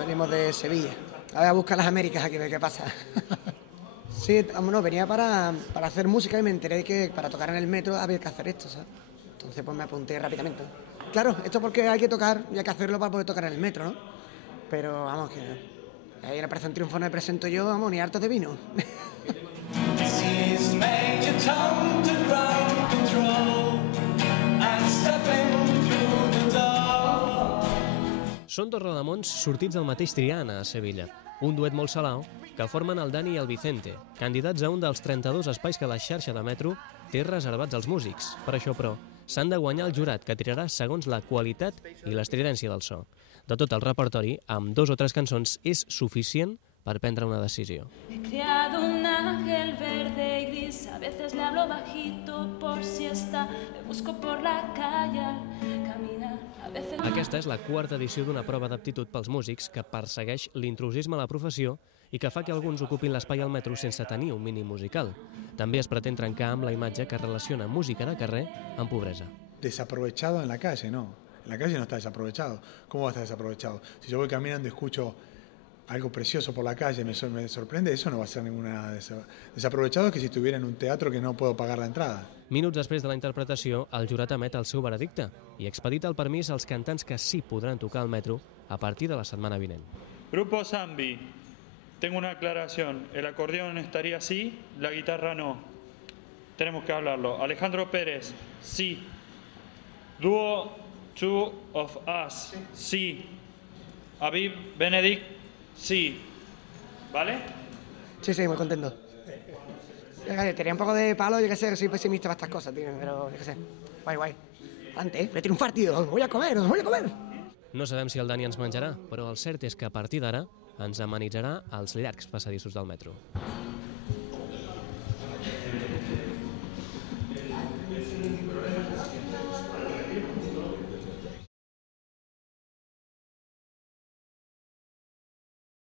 venimos de Sevilla. A ver, a buscar las Américas aquí, a ver qué pasa. Sí, vámonos, venía para hacer música y me enteré que para tocar en el metro había que hacer esto, ¿sabes? Entonces pues me apunté rápidamente. Claro, esto porque hay que tocar y hay que hacerlo para poder tocar en el metro, ¿no? Pero vamos, que ahí en Operación Triunfo no me presento yo, vamos, ni hartos de vino. Són dos rodamons sortits del mateix Triana, a Sevilla. Un duet molt salau que formen el Dani i el Vicente, candidats a un dels 32 espais que la xarxa de metro té reservats als músics. Per això, però, s'han de guanyar el jurat, que triarà segons la qualitat i l'estridència del so. De tot el repertori, amb 2 o 3 cançons, és suficient per prendre una decisió. He creado un ángel verde y gris, a veces le hablo bajito por si está, le busco por la calle, caminar, a veces... Aquesta és la 4ª edició d'una prova d'aptitud pels músics que persegueix l'intrusisme a la professió i que fa que alguns ocupin l'espai al metro sense tenir un mínim musical. També es pretén trencar amb la imatge que relaciona música de carrer amb pobresa. Desaprovechado en la calle, no. En la calle no está desaprovechado. ¿Cómo va a estar desaprovechado? Si yo voy caminando y escucho algo precioso por la calle, me sorprende, eso no va a ser ninguna desaprovechado, que si estuviera en un teatro que no puedo pagar la entrada. Minuts després de la interpretació, el jurat emet el seu veredicte i expedita el permís als cantants que sí podran tocar al metro a partir de la setmana vinent. Grupo Zambi, tengo una aclaración. El acordeón estaría así, la guitarra no. Tenemos que hablarlo. Alejandro Pérez, sí. Dúo Two of Us, sí. Aviv Benedict, sí. ¿Vale? Sí, muy contento. Tenía un poco de palo, yo qué sé, soy pesimista para estas cosas, tío, pero yo qué sé. Guai. Adelante, voy a triunfar, tío, os voy a comer. No sabem si el Dani ens menjarà, però el cert és que a partir d'ara ens amenitzarà els llargs passadissos del metro.